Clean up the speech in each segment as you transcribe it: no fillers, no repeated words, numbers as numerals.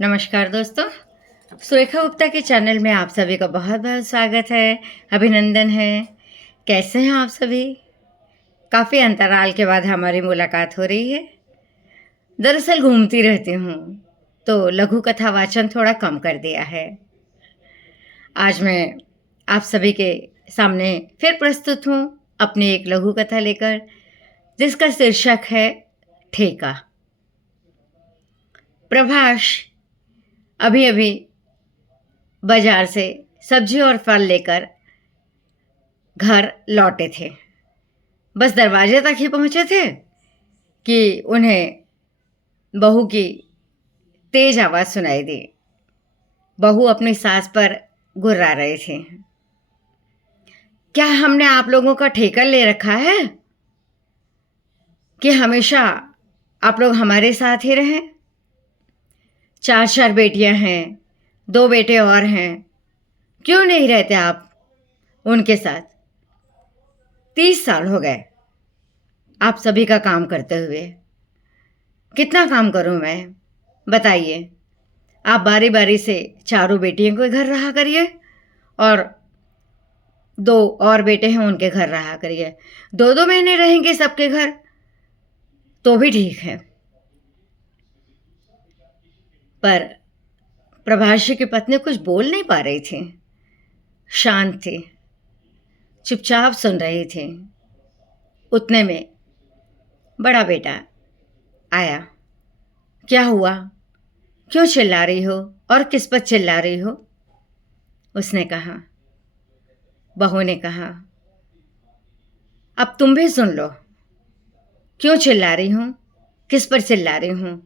नमस्कार दोस्तों, सुरेखा गुप्ता के चैनल में आप सभी का बहुत बहुत स्वागत है, अभिनंदन है। कैसे हैं आप सभी? काफ़ी अंतराल के बाद हमारी मुलाकात हो रही है। दरअसल घूमती रहती हूँ तो लघु कथा वाचन थोड़ा कम कर दिया है। आज मैं आप सभी के सामने फिर प्रस्तुत हूँ अपनी एक लघु कथा लेकर, जिसका शीर्षक है ठेका। प्रभाष अभी अभी बाजार से सब्जी और फल लेकर घर लौटे थे। बस दरवाजे तक ही पहुंचे थे कि उन्हें बहू की तेज आवाज़ सुनाई दी। बहू अपनी सास पर गुर्रा रहे थे। क्या हमने आप लोगों का ठेका ले रखा है कि हमेशा आप लोग हमारे साथ ही रहें? 4 बेटियां हैं, 2 बेटे और हैं, क्यों नहीं रहते आप उनके साथ? 30 साल हो गए आप सभी का काम करते हुए। कितना काम करूं मैं, बताइए। आप बारी बारी से 4 बेटियों के घर रहा करिए और 2 और बेटे हैं उनके घर रहा करिए। 2-2 महीने रहेंगे सबके घर तो भी ठीक है। पर प्रभाषी की पत्नी कुछ बोल नहीं पा रही थी, शांत थी, चुपचाप सुन रही थी। उतने में बड़ा बेटा आया। क्या हुआ, क्यों चिल्ला रही हो और किस पर चिल्ला रही हो? उसने कहा। बहू ने कहा, अब तुम भी सुन लो, क्यों चिल्ला रही हूँ, किस पर चिल्ला रही हूँ?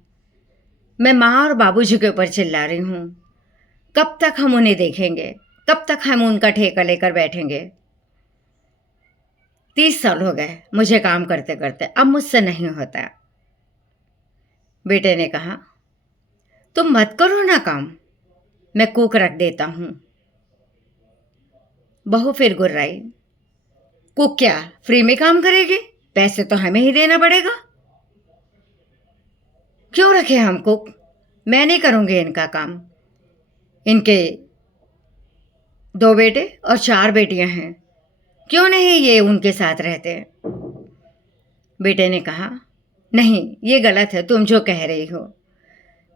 मैं माँ और बाबूजी के ऊपर चिल्ला रही हूँ। कब तक हम उन्हें देखेंगे, कब तक हम उनका ठेका लेकर बैठेंगे? 30 साल हो गए मुझे काम करते करते, अब मुझसे नहीं होता। बेटे ने कहा, तुम मत करो ना काम, मैं कुक रख देता हूँ। बहू फिर गुर्राई। कुक क्या फ्री में काम करेगी? पैसे तो हमें ही देना पड़ेगा। क्यों रखे हम कुक? मैं नहीं करूँगी इनका काम। इनके 2 बेटे और 4 बेटियां हैं, क्यों नहीं ये उनके साथ रहते? बेटे ने कहा, नहीं ये गलत है तुम जो कह रही हो।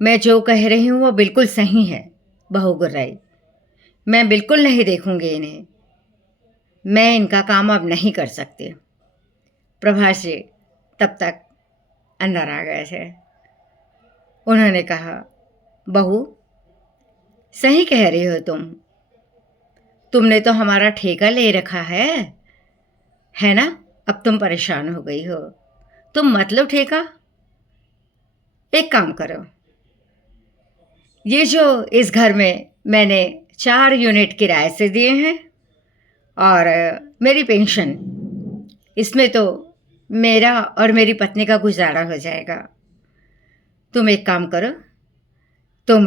मैं जो कह रही हूँ वो बिल्कुल सही है। बहू गुर्राई। मैं बिल्कुल नहीं देखूंगी इन्हें, मैं इनका काम अब नहीं कर सकती। प्रभाष जी तब तक अंदर आ गए थे। उन्होंने कहा, बहू सही कह रही हो तुमने तो हमारा ठेका ले रखा है ना? अब तुम परेशान हो गई हो, तुम मत लो ठेका। एक काम करो, ये जो इस घर में मैंने 4 यूनिट किराए से दिए हैं और मेरी पेंशन, इसमें तो मेरा और मेरी पत्नी का गुजारा हो जाएगा। तुम एक काम करो, तुम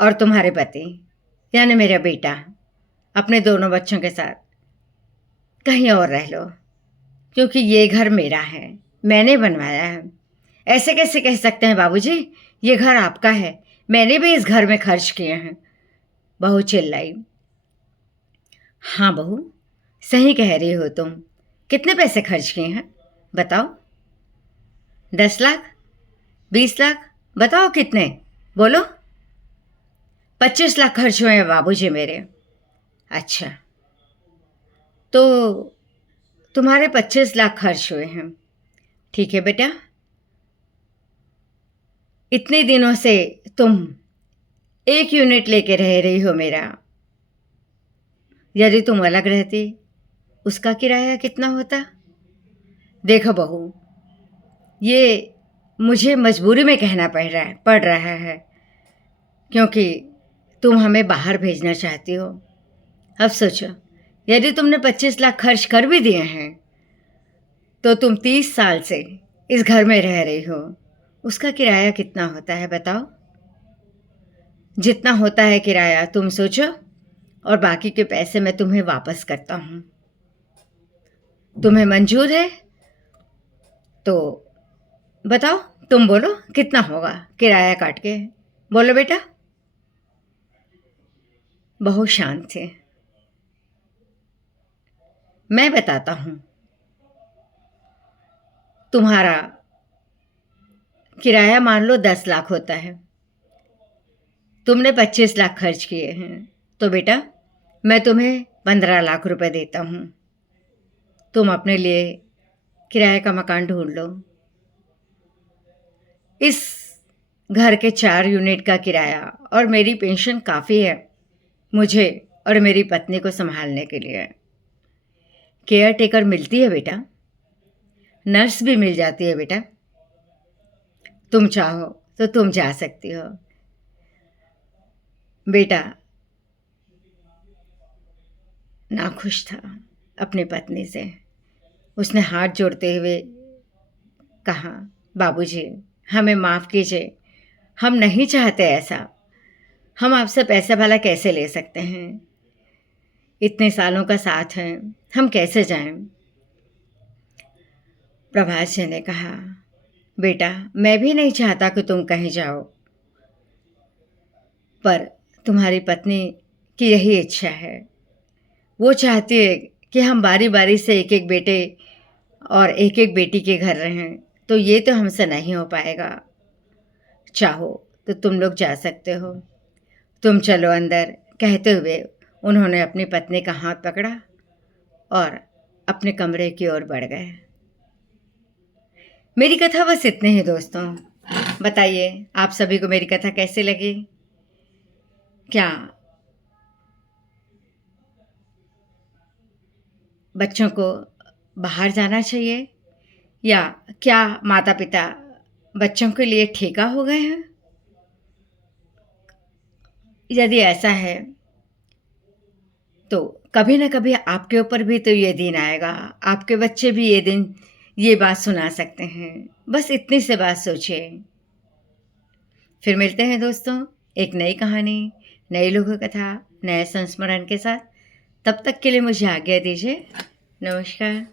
और तुम्हारे पति यानी मेरा बेटा अपने दोनों बच्चों के साथ कहीं और रह लो, क्योंकि ये घर मेरा है, मैंने बनवाया है। ऐसे कैसे कह सकते हैं बाबूजी, ये घर आपका है, मैंने भी इस घर में खर्च किए हैं। बहू चिल्लाई। हाँ बहू सही कह रही हो तुम, कितने पैसे खर्च किए हैं बताओ? 10 लाख, 20 लाख, बताओ कितने, बोलो। 25 लाख खर्च हुए हैं बाबूजी मेरे। अच्छा, तो तुम्हारे 25 लाख खर्च हुए हैं, ठीक है बेटा। इतने दिनों से तुम 1 यूनिट लेके रह रही हो मेरा। यदि तुम अलग रहती उसका किराया कितना होता? देखो बहू, ये मुझे मजबूरी में कहना पड़ रहा है, क्योंकि तुम हमें बाहर भेजना चाहती हो। अब सोचो, यदि तुमने 25 लाख खर्च कर भी दिए हैं तो तुम 30 साल से इस घर में रह रही हो, उसका किराया कितना होता है बताओ? जितना होता है किराया तुम सोचो, और बाकी के पैसे मैं तुम्हें वापस करता हूँ। तुम्हें मंजूर है तो बताओ, तुम बोलो कितना होगा किराया काट के। बोलो बेटा। बहुत शांत थे। मैं बताता हूँ। तुम्हारा किराया मान लो 10 लाख होता है, तुमने 25 लाख खर्च किए हैं, तो बेटा मैं तुम्हें 15 लाख रुपए देता हूँ। तुम अपने लिए किराए का मकान ढूंढ लो। इस घर के 4 यूनिट का किराया और मेरी पेंशन काफ़ी है मुझे और मेरी पत्नी को संभालने के लिए। केयर टेकर मिलती है बेटा, नर्स भी मिल जाती है बेटा। तुम चाहो तो तुम जा सकती हो। बेटा नाखुश था अपनी पत्नी से। उसने हाथ जोड़ते हुए कहा, बाबूजी हमें माफ़ कीजिए, हम नहीं चाहते ऐसा। हम आपसे पैसा भला कैसे ले सकते हैं? इतने सालों का साथ है, हम कैसे जाएं? प्रभास जी ने कहा, बेटा मैं भी नहीं चाहता कि तुम कहीं जाओ, पर तुम्हारी पत्नी की यही इच्छा है। वो चाहती है कि हम बारी बारी से एक एक बेटे और एक एक बेटी के घर रहें, तो ये तो हमसे नहीं हो पाएगा। चाहो तो तुम लोग जा सकते हो, तुम चलो अंदर। कहते हुए उन्होंने अपनी पत्नी का हाथ पकड़ा और अपने कमरे की ओर बढ़ गए। मेरी कथा बस इतने ही दोस्तों। बताइए आप सभी को मेरी कथा कैसी लगी? क्या बच्चों को बाहर जाना चाहिए, या क्या माता पिता बच्चों के लिए ठेका हो गए हैं? यदि ऐसा है तो कभी ना कभी आपके ऊपर भी तो ये दिन आएगा, आपके बच्चे भी ये बात सुना सकते हैं। बस इतनी सी बात सोचिए। फिर मिलते हैं दोस्तों एक नई कहानी, नई लोक कथा, नए संस्मरण के साथ। तब तक के लिए मुझे आज्ञा दीजिए। नमस्कार।